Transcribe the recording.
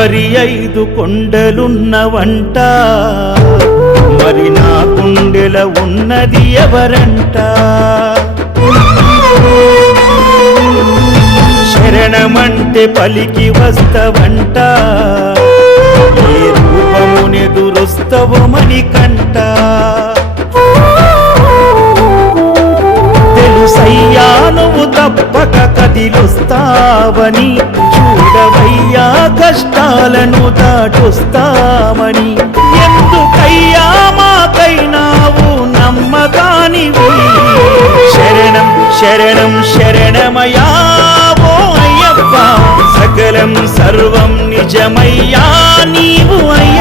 మరి ఐదు కొండలున్నవంట మరి నా కుండెల ఉన్నది ఎవరంట? శరణమంటే పలికి వస్తవంట. ఏ రూపమునెదురుస్తవో మణికంట తెలుసయ్యా నువ్వు తప్పక కదిలొస్తావని చూ కష్టాలను దాటుస్తామని. ఎందుకయ్యా మాకైనావు నమ్మకానివి శరణం శరణం శరణమయా ఓ అయ్యప్ప. సకలం సర్వం నిజమయ్యా నీవు అయ్యప్ప.